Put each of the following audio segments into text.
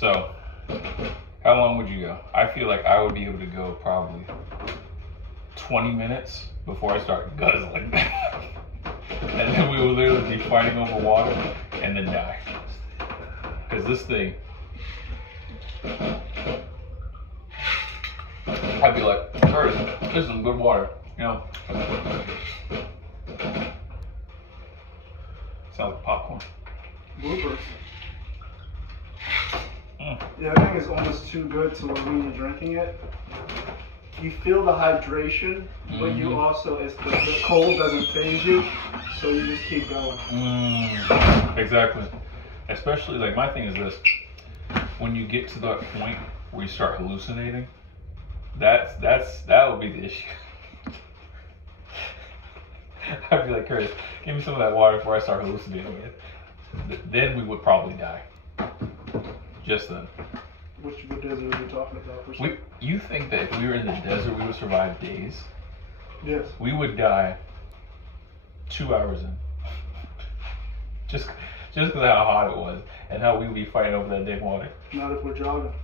So, how long would you go? I feel like I would be able to go probably 20 minutes before I start guzzling. And then we would literally be fighting over water and then die. Because this thing, I'd be like, Curtis, this is some good water, you know? Sounds like popcorn. Bloopers. Yeah, I think it's almost too good to where when you're drinking it, you feel the hydration, but you also, the cold doesn't faze you, so you just keep going. Exactly. Especially, like, my thing is this. When you get to that point where you start hallucinating, that would be the issue. I'd be like, Curtis, give me some of that water before I start hallucinating again. Then we would probably die. Just then. What desert are we talking about? You think that if we were in the desert, we would survive days? Yes. We would die 2 hours in. Just because of how hot it was and how we would be fighting over that damn water. Not if we're jogging.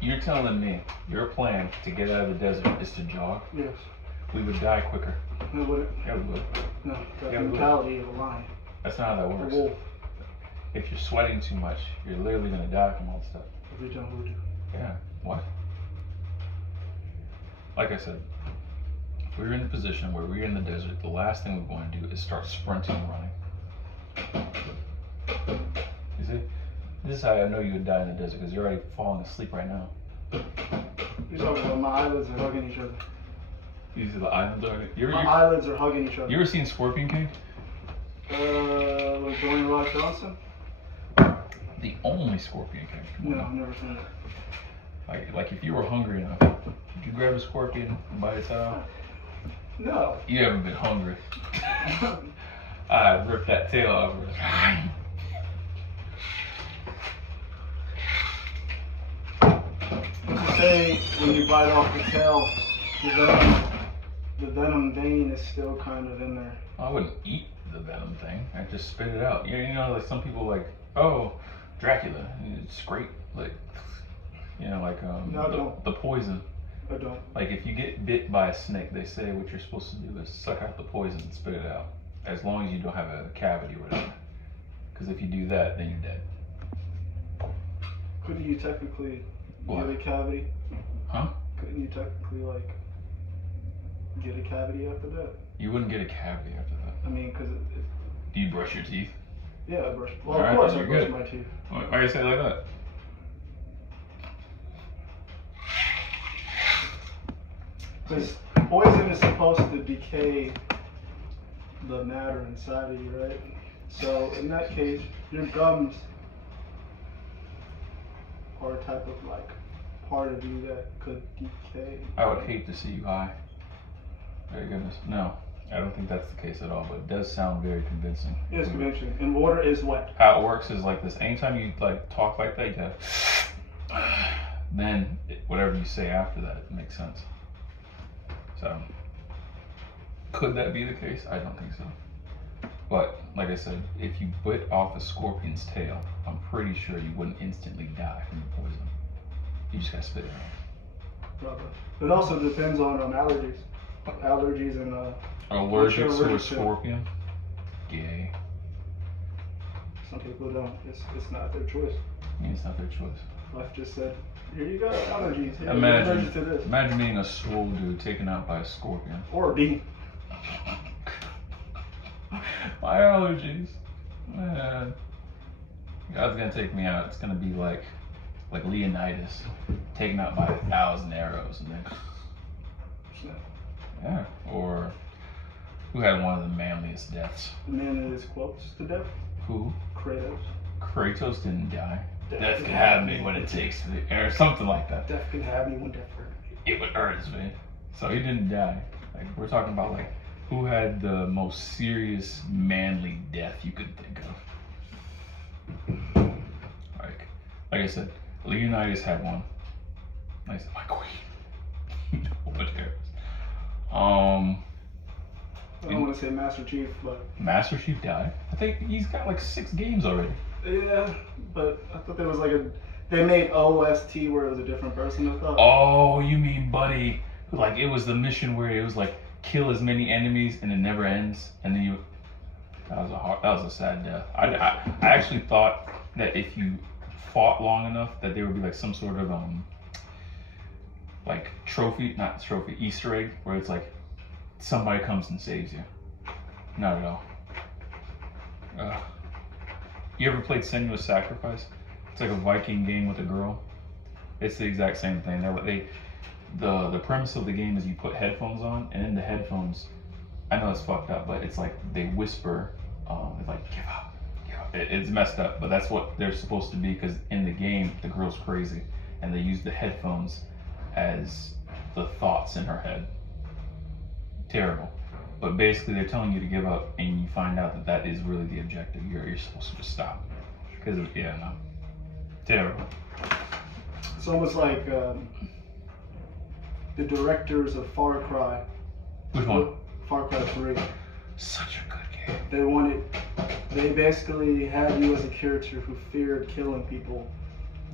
You're telling me your plan to get out of the desert is to jog? Yes. We would die quicker. No, would it? Yeah, we would. No, that's the mentality of a lion. That's not how that works. A wolf. If you're sweating too much, you're literally going to die from all this stuff. Every time we do. Yeah. What? Like I said, if we were in a position where we're in the desert, the last thing we're going to do is start sprinting and running. You see? This is how I know you would die in the desert, because you're already falling asleep right now. You're talking about my eyelids are hugging each other. You see the islands are hugging? My eyelids are hugging each other. You ever seen Scorpion King? Like Dwayne Rock Johnson? The only Scorpion King. No, I've never seen it. Like if you were hungry enough, would you grab a scorpion and bite its head off? No. You haven't been hungry. I ripped that tail off. You say when you bite off the tail, the venom vein is still kind of in there. I wouldn't eat the venom thing. I'd just spit it out. You know, like some people like, oh, Dracula. It's great. Like, you know, like the poison. I don't. Like if you get bit by a snake, they say what you're supposed to do is suck out the poison and spit it out. As long as you don't have a cavity or whatever. Because if you do that, then you're dead. Couldn't you technically What? get a cavity? Huh? Couldn't you technically like get a cavity after that? You wouldn't get a cavity after that. I mean, because Do you brush your teeth? yeah, I brush. Well, Alright, of course then I you're brush good. my teeth. Why do you say it like that? Because poison is supposed to decay the matter inside of you, right? So in that case, your gums are a type of like part of you that could decay. I would hate to see you high. Very goodness. No, I don't think that's the case at all, but it does sound very convincing. Yes, convincing. And water is wet. How it works is like this. Anytime you like talk like that, you gotta then whatever you say after that, it makes sense. So, could that be the case? I don't think so. But, like I said, if you bit off a scorpion's tail, I'm pretty sure you wouldn't instantly die from the poison. You just gotta spit it out. Probably. It also depends on allergies. Allergies and Allergic to a allergic to. scorpion? Gay. Some people don't. It's not their choice. I mean, it's not their choice. Life just said, here you go, allergies. Here, you're allergic to this. Imagine being a swole dude taken out by a scorpion. Or a bee. My allergies. Man. God's gonna take me out. It's gonna be like Leonidas, taken out by 1,000 arrows and then yeah. Or who had one of the manliest deaths? The man that is close to death. Who? Kratos. Kratos didn't die. Death can have me when it takes me, or something like that. Death can have me when death hurts me. It hurts me. So he didn't die. Like we're talking about like who had the most serious manly death you could think of. Like I said, Leonidas had one. I said, my queen. What cares? I don't want to say Master Chief, but Master Chief died. I think he's got like 6 games already. Yeah, but I thought there was like they made OST where it was a different person. I thought. Oh, you mean Buddy? Like it was the mission where it was like kill as many enemies and it never ends, and then you. That was a sad death. I actually thought that if you fought long enough, that there would be like some sort of like trophy, not trophy, Easter egg, where it's like somebody comes and saves you. Not at all. You ever played Senua's Sacrifice? It's like a Viking game with a girl. It's the exact same thing. The premise of the game is you put headphones on, and in the headphones, I know it's fucked up, but it's like they whisper. It's like give up, give up. It's messed up, but that's what they're supposed to be because in the game the girl's crazy, and they use the headphones as the thoughts in her head. Terrible. But basically, they're telling you to give up, and you find out that that is really the objective. You're supposed to just stop. Because, yeah, no. Terrible. It's almost like the directors of Far Cry. Which one? Far Cry 3. Such a good game. They basically had you as a character who feared killing people.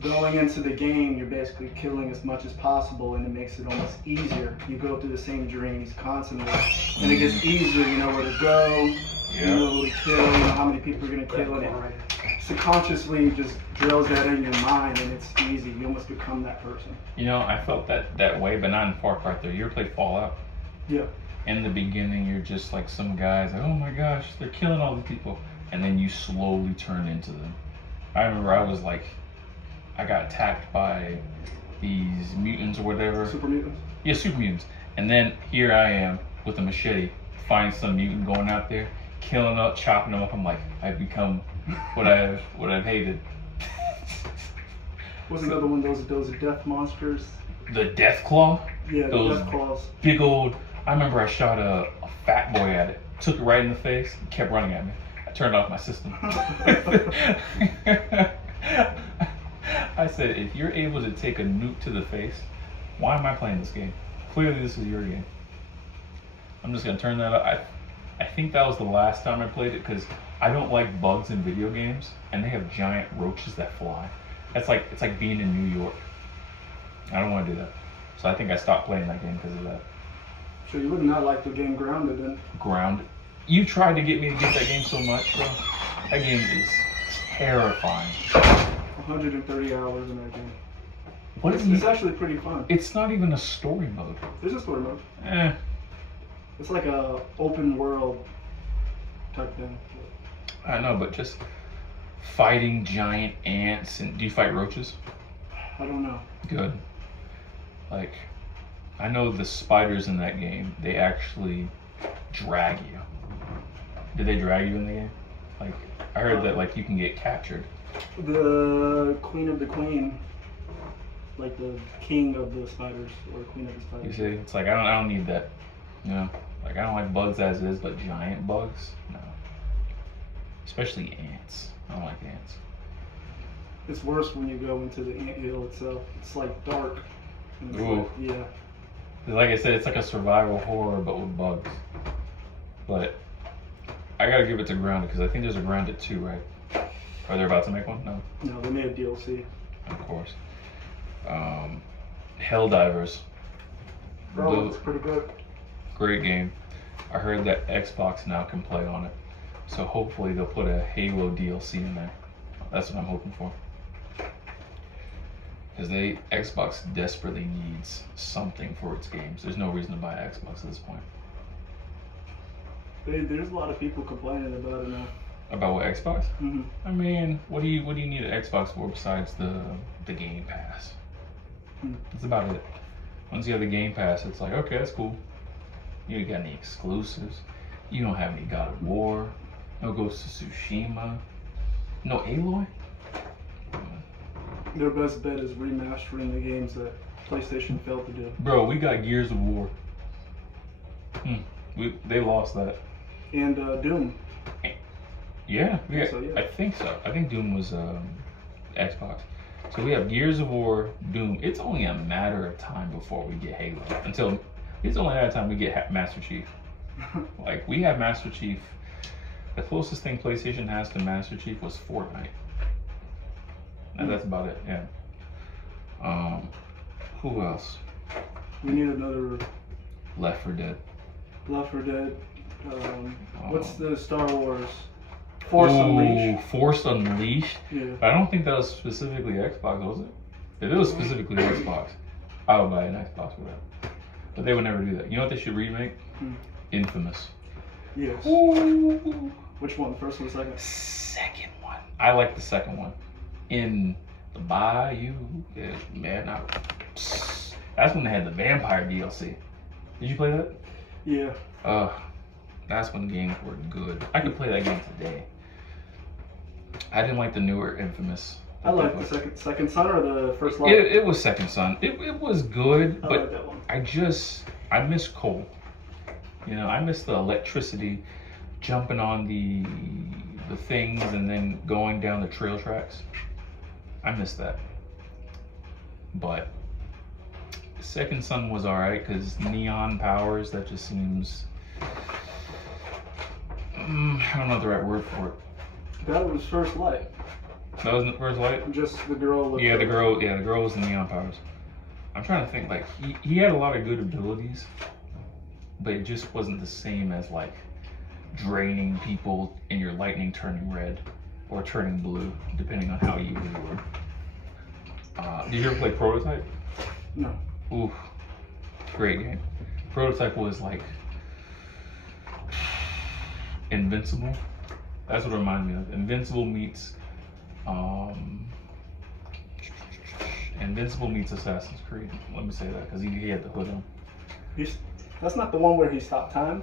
Going into the game, you're basically killing as much as possible, and it makes it almost easier. You go through the same dreams constantly, and it gets easier. You know where to go, you know who to kill, you know how many people you're gonna kill, and it subconsciously just drills that in your mind, and it's easy. You almost become that person. You know, I felt that way, but not in Far Cry 3. You ever played Fallout? Yeah. In the beginning, you're just like some guys, like, oh my gosh, they're killing all the people, and then you slowly turn into them. I remember I got attacked by these mutants or whatever. Super mutants? Yeah, super mutants. And then here I am with a machete, find some mutant going out there, killing up, chopping them up. I'm like, I've become what I've hated. What's another one? Those death monsters? The Death Claw? Yeah, those the Death Claws. Big old, I remember I shot a fat boy at it, took it right in the face, and kept running at me. I turned off my system. I said, if you're able to take a nuke to the face, why am I playing this game? Clearly this is your game. I'm just gonna turn that up. I think that was the last time I played it because I don't like bugs in video games, and they have giant roaches that fly. It's like being in New York. I don't want to do that. So I think I stopped playing that game because of that. So you would not like the game Grounded then? Grounded? You tried to get me to get that game so much, bro. That game is terrifying. 130 hours in that game. What It's actually pretty fun. It's not even a story mode. There's a story mode. Eh. It's like a open world type thing. I know, but just fighting giant ants and do you fight roaches? I don't know. Good. Like, I know the spiders in that game, they actually drag you. Did they drag you in the game? Like, I heard that like you can get captured. The queen of the queen, like the king of the spiders or queen of the spiders. You see, it's like I don't need that. You know, like I don't like bugs as is, but giant bugs, no. Especially ants. I don't like ants. It's worse when you go into the anthill itself. It's like dark. And it's Ooh. like, yeah. Like I said, it's like a survival horror, but with bugs. But I gotta give it to Grounded because I think there's a Grounded 2, right? Are they about to make one? No. No, they made a DLC. Of course. Helldivers. Oh, it's pretty good. Great game. I heard that Xbox now can play on it. So hopefully they'll put a Halo DLC in there. That's what I'm hoping for. Because Xbox desperately needs something for its games. There's no reason to buy an Xbox at this point. There's a lot of people complaining about it now. About what, Xbox? Mm-hmm. I mean, what do you need an Xbox for besides the Game Pass? That's about it. Once you have the Game Pass, it's like, okay, that's cool. You don't got any exclusives. You don't have any God of War. No Ghost of Tsushima. No Aloy. Their best bet is remastering the games that PlayStation failed to do. Bro, we got Gears of War. They lost that. And Doom. Yeah, Yeah. I think so. I think Doom was Xbox. So we have Gears of War, Doom. It's only a matter of time before we get Halo. It's only a matter of time we get Master Chief. Like, we have Master Chief. The closest thing PlayStation has to Master Chief was Fortnite. And that's about it. Yeah. Who else? We need another Left 4 Dead. Left 4 Dead. What's the Star Wars? Force Unleashed. Force Unleashed. Yeah. I don't think that was specifically Xbox, was it? If it was specifically Xbox, I would buy an Xbox for that. But they would never do that. You know what they should remake? Infamous. Yes. Ooh. Which one? First one, second? Second one. I like the second one. In the Bayou. Yeah, man, that's when they had the vampire DLC. Did you play that? Yeah. That's when games were good. I could play that game today. I didn't like the newer Infamous. I like the second Son or the First Light. It was Second Son. It was good, I but like that one. I miss Cole. You know, I miss the electricity, jumping on the things and then going down the trail tracks. I miss that. But Second Son was alright because neon powers, that just seems, I don't know the right word for it. That was First Light. That was the First Light? Just the girl with the girl was the neon powers. I'm trying to think, like, he had a lot of good abilities, but it just wasn't the same as like draining people and your lightning turning red or turning blue, depending on how you were. Did you ever play Prototype? No. Ooh, great game. Prototype was like Invincible. That's what it reminded me of. Invincible meets Assassin's Creed. Let me say that because he had the hood on. That's not the one where he stopped time?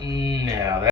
No,